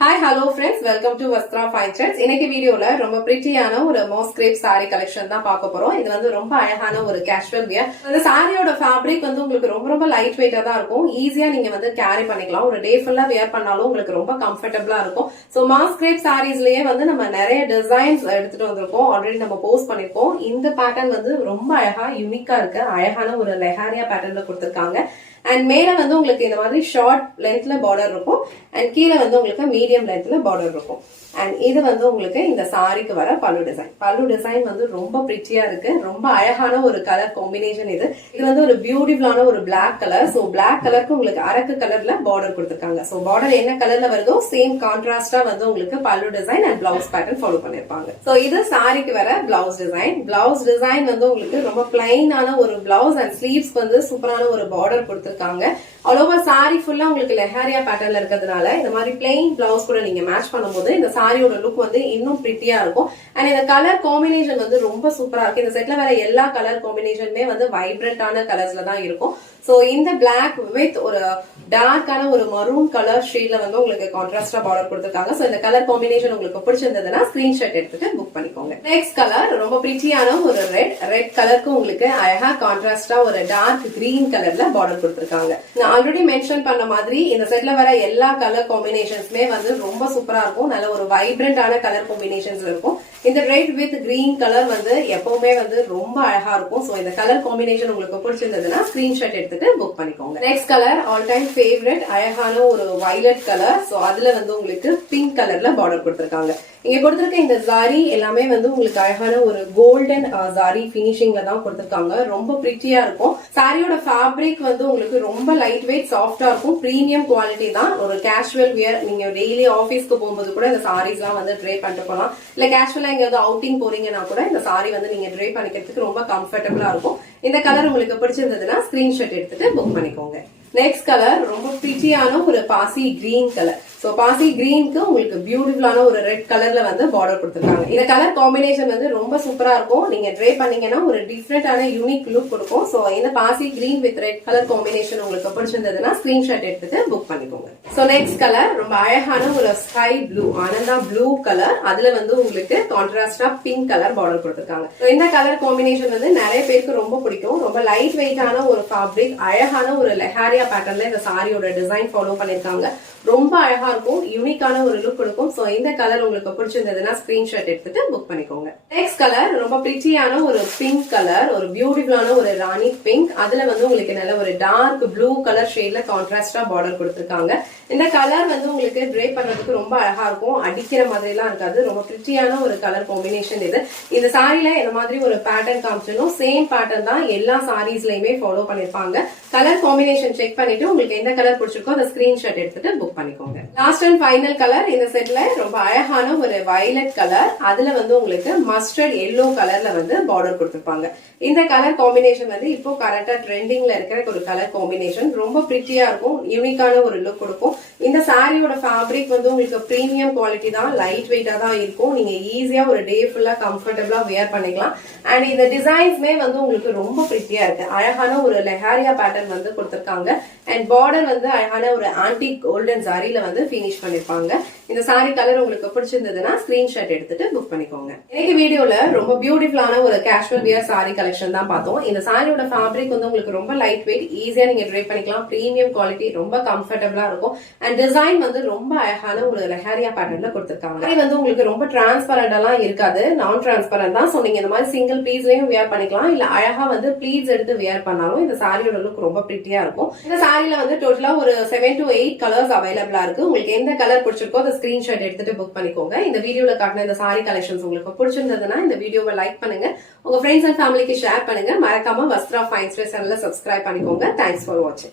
Hi, hello friends. Welcome to Vastra Fine Threads. இன்னைக்கு வீடியோல ரொம்ப பிரிட்டியான ஒரு மோஸ் கிரேப் saree கலெக்ஷன் தான் பார்க்க போறோம். இது வந்து ரொம்ப அழகான ஒரு கேஷுவல் வியர். இந்த சாரியோட ஃபேப்ரிக் வந்து உங்களுக்கு ரொம்ப லைட் வெயிட்டா தான் இருக்கும். ஈஸியா நீங்க வந்து கேரி பண்ணிக்கலாம். ஒரு டே ஃபுல்லா வியர் பண்ணாலும் உங்களுக்கு ரொம்ப கம்ஃபர்டபுளா இருக்கும். சோ மாஸ் கிரேப் சாரீஸ்லயே வந்து நம்ம நிறைய டிசைன்ஸ் எடுத்துட்டு வந்திருக்கோம். ஆல்ரெடி நம்ம போஸ்ட் பண்ணிருக்கோம். இந்த பேட்டர்ன் வந்து ரொம்ப அழகா யூனிக்கா இருக்கு. அழகான ஒரு லெஹாரியா பேட்டர்ன்ல கொடுத்திருக்காங்க. அண்ட் மேல வந்து உங்களுக்கு இந்த மாதிரி ஷார்ட் லென்த்ல பார்டர் இருக்கும் அண்ட் கீழே வந்து உங்களுக்கு மீடியம் லென்த்ல பார்டர் இருக்கும். அண்ட் இது வந்து உங்களுக்கு இந்த சாரிக்கு வர பல்லு டிசைன் வந்து ரொம்ப பிரிட்டியா இருக்கு. ரொம்ப அழகான ஒரு கலர் காம்பினேஷன். இது வந்து ஒரு பியூட்டிஃபுல்லான ஒரு பிளாக் கலர். சோ பிளாக் கலருக்கு உங்களுக்கு அரக்கு கலர்ல பார்டர் கொடுத்திருக்காங்க. சோ பார்டர் என்ன கலர்ல வருதோ சேம் கான்ட்ராஸ்டா வந்து உங்களுக்கு பல்லு design and blouse pattern follow பண்ணிருப்பாங்க. சோ இது சாரிக்கு வர பிளவுஸ் டிசைன். பிளவுஸ் டிசைன் வந்து உங்களுக்கு ரொம்ப பிளைனான ஒரு பிளவுஸ் அண்ட் ஸ்லீவ்ஸ் வந்து சூப்பரான ஒரு பார்டர் கொடுத்திருக்காங்க. ஆல் ஓவர் சாரி ஃபுல்லா உங்களுக்கு லெஹாரியா பேட்டர்ன்ல இருக்கிறதுனால இந்த மாதிரி பிளைன் பிளவுஸ் கூட நீங்க மேட்ச் பண்ணும்போது இந்த சாரியோட லுக் வந்து இன்னும் பிரிட்டியா இருக்கும். அண்ட் இந்த கலர் காம்பினேஷன் வந்து ரொம்ப சூப்பரா இருக்கு. இந்த செட்ல வர எல்லா கலர் காம்பினேஷனுமே வந்து வைப்ரண்டான கலர்ஸ்ல தான் இருக்கும். சோ இந்த பிளாக் வித் ஒரு டார்க்கான ஒரு மரூன் கலர் ஷேட்ல வந்து உங்களுக்கு கான்ட்ராஸ்டா பார்டர் கொடுத்திருக்காங்க. சோ இந்த கலர் காம்பினேஷன் உங்களுக்கு பிடிச்சிருந்ததுன்னா ஸ்கிரீன்ஷாட் எடுத்துட்டு புக் பண்ணிக்கோங்க. நெக்ஸ்ட் கலர் ரொம்ப பிரிட்டியான ஒரு ரெட் கலருக்கு உங்களுக்கு அழகா கான்ட்ராஸ்டா ஒரு டார்க் கிரீன் கலர்ல பார்டர் கொடுத்திருக்காங்க. நான் ஆல்ரெடி மென்ஷன் பண்ண மாதிரி இந்த செட்ல வர எல்லா கலர் காம்பினேஷன்ஸ்மே வந்து ரொம்ப சூப்பரா இருக்கும். நல்ல ஒரு வைப்ரண்டான கலர் காம்பினேஷன்ஸ் இருக்கும். இந்த ரெட் வித் கிரீன் கலர் வந்து எப்பவுமே வந்து ரொம்ப அழகா இருக்கும். சோ இந்த கலர் காம்பினேஷன் உங்களுக்கு பிடிச்சிருந்ததுன்னா ஸ்கிரீன்ஷாட் எடுத்துட்டு புக் பண்ணிக்கோங்க. Next colour all time favourite அழகான ஒரு வயலட் கலர். சோ அதுல வந்து உங்களுக்கு பிங்க் கலர்ல பார்டர் கொடுத்திருக்காங்க. இங்க கொடுத்திருக்க இந்த ஜாரி எல்லாமே வந்து உங்களுக்கு அழகான ஒரு கோல்டன் ஜாரி பினிஷிங்ல தான் கொடுத்திருக்காங்க. ரொம்ப பிரிட்டியா இருக்கும். சாரியோட ஃபேப்ரிக் வந்து உங்களுக்கு ரொம்ப லைட் வெயிட் சாஃப்டா இருக்கும். பிரீமியம் குவாலிட்டி தான். ஒரு கேஷுவல் வியர் நீங்க டெய்லி ஆபீஸ்க்கு போகும்போது கூட இந்த சாரீஸ் எல்லாம் வந்து ட்ரை பண்ணிட்டு போகலாம். இல்ல கேஷுவலா எங்கேயாவது அவுட்டிங் போறீங்கன்னா கூட இந்த சாரி வந்து நீங்க ட்ரை பண்ணிக்கிறதுக்கு ரொம்ப கம்ஃபர்டபுளா இருக்கும். இந்த கலர் உங்களுக்கு பிடிச்சிருந்ததுன்னா ஸ்கிரீன்ஷாட் எடுத்துட்டு புக் பண்ணிக்கோங்க. நெக்ஸ்ட் கலர் ரொம்ப பிரிட்டியான ஒரு பாசி கிரீன் கலர். சோ பாசி கிரீனுக்கு உங்களுக்கு பியூட்டிஃபுல்லான ஒரு ரெட் கலர்ல வந்து பார்டர் கொடுத்திருக்காங்க. இந்த கலர் காம்பினேஷன் வந்து ரொம்ப சூப்பரா இருக்கும். நீங்க ட்ரை பண்ணீங்கன்னா ஒரு டிஃப்ரெண்டான யூனிக் லுக் கொடுக்கும். சோ இந்த பாசி green with red colour combination உங்களுக்கு பிடிச்சிருந்ததுன்னா ஸ்கிரீன்ஷாட் எடுத்துட்டு புக் பண்ணிக்கோங்க. சோ நெக்ஸ்ட் கலர் ரொம்ப அழகான ஒரு sky blue Ananda blue colour. அதுல வந்து உங்களுக்கு கான்ட்ராஸ்டா பிங்க் கலர் பார்டர் கொடுத்திருக்காங்க. இந்த கலர் காம்பினேஷன் வந்து நிறைய பேருக்கு ரொம்ப பிடிக்கும். ரொம்ப லைட் வெயிட்டான ஒரு ஃபேப்ரிக் அழகான ஒரு லெஹாரியா பேட்டர்ன்ல இந்த சாரியோட டிசைன் ஃபாலோ பண்ணிருக்காங்க. ரொம்ப அழகா இருக்கும். யூனிக்கான ஒரு லுக் கொடுக்கும். சோ இந்த கலர் உங்களுக்கு பிடிச்சிருந்ததுன்னா ஸ்கிரீன்ஷாட் எடுத்துட்டு புக் பண்ணிக்கோங்க. நெக்ஸ்ட் கலர் ரொம்ப பிரிட்டியான ஒரு பிங்க் கலர். ஒரு பியூட்டிஃபுல்லான ஒரு ராணி பிங்க். அதுல வந்து உங்களுக்கு நல்ல ஒரு டார்க் ப்ளூ கலர் ஷேட்ல கான்ட்ராஸ்டா பார்டர் கொடுத்திருக்காங்க. இந்த கலர் வந்து உங்களுக்கு ட்ரை பண்றதுக்கு ரொம்ப அழகா இருக்கும். அடிக்கிற மாதிரி எல்லாம் இருக்காது. ரொம்ப பிரிட்டியான ஒரு கலர் காம்பினேஷன் இது. இந்த சாரில இந்த மாதிரி ஒரு பேட்டர்ன் காமிச்சனும் சேம் பேட்டர்ன் தான் எல்லா சாரீஸ்லயுமே ஃபாலோ பண்ணிருப்பாங்க. கலர் காம்பினேஷன் செக் பண்ணிட்டு உங்களுக்கு எந்த கலர் பிடிச்சிருக்கோ அந்த ஸ்கிரீன்ஷாட் எடுத்துட்டு புக் பண்ணிக்கோங்க. லாஸ்ட் அண்ட் ஃபைனல் கலர் இந்த செட்ல ரொம்ப அழகான ஒரு வயலட் கலர். அதுல வந்து உங்களுக்கு மஸ்டர்ட் எல்லோ கலர்ல வந்து பார்டர் கொடுத்திருப்பாங்க. இந்த கலர் காம்பினேஷன் வந்து இப்போ கரெக்டா ட்ரெண்டிங்ல இருக்கிற ஒரு கலர் காம்பினேஷன். ரொம்ப பிரிட்டியா இருக்கும். யூனிக்கான ஒரு லுக் கொடுக்கும். இந்த சாரியோட ஃபேப்ரிக் வந்து உங்களுக்கு பிரீமியம் குவாலிட்டி தான். லைட் வெயிட்டா தான் இருக்கும். நீங்க ஈஸியா ஒரு டே ஃபுல்லா கம்ஃபர்டபுளா வியர் பண்ணிக்கலாம். அண்ட் இந்த டிசைன்ஸ்மே வந்து உங்களுக்கு ரொம்ப பிரிட்டியா இருக்கு. அழகான ஒரு லெஹாரியா பேட்டர்ன் வந்து கொடுத்திருக்காங்க. அண்ட் பார்டர் வந்து அழகான ஒரு ஆன்டிக் கோல்டன் சாரியில வந்து பினிஷ் பண்ணிருப்பாங்க. இந்த சாரி கலர் உங்களுக்கு பிடிச்சிருந்ததுன்னா ஸ்கிரீன்ஷாட் எடுத்துட்டு புக் பண்ணிக்கோங்க. இன்னைக்கு வீடியோல ரொம்ப பியூட்டிஃபுல்லான ஒரு கேஷுவல் வியர் சாரி கலெக்ஷன் தான் பார்த்தோம். இந்த சாரியோட ஃபேப்ரிக் வந்து உங்களுக்கு ரொம்ப லைட் வெயிட், ஈஸியா நீங்க ட்ரை பண்ணிக்கலாம். பிரீமியம் குவாலிட்டி, ரொம்ப கம்ஃபர்டபுளா இருக்கும். அண்ட் டிசைன் வந்து ரொம்ப அழகான ஒரு லெஹாரியா பேட்டர்ன்ல கொடுத்திருக்காங்க. இது வந்து உங்களுக்கு ரொம்ப டிரான்ஸ்பரண்ட் எல்லாம் இருக்காது. நான் டிரான்ஸ்பரண்ட் தான். சோ நீங்க இந்த மாதிரி சிங்கிள் பீஸ்லயும் வியர் பண்ணிக்கலாம். இல்ல அழகா வந்து ப்ளீட்ஸ் எடுத்து வியர் பண்ணாலும் இந்த சாரியோட லுக் ரொம்ப பிரிட்டியா இருக்கும். இந்த சாரில வந்து டோட்டலா ஒரு 7 to 8 கலர்ஸ் அவைலபிளா இருக்கு. உங்களுக்கு எந்த கலர் பிடிச்சிருக்கோ அதை ஸ்கிரீன்ஷாட் எடுத்துட்டு புக் பண்ணிக்கோங்க. இந்த வீடியோல காட்டின இந்த சாரி கலெக்ஷன்ஸ் உங்களுக்கு பிடிச்சிருந்ததுன்னா இந்த வீடியோவை லைக் பண்ணுங்க. உங்க ஃப்ரெண்ட்ஸ் அண்ட் ஃபேமிலிக்கு ஷேர் பண்ணுங்க. மறக்காம வஸ்த்ரா ஃபைன் த்ரெட்ஸ் சேனலை சப்ஸ்கிரைப் பண்ணிக்கோங்க. தேங்க்ஸ் ஃபார் வாட்சிங்.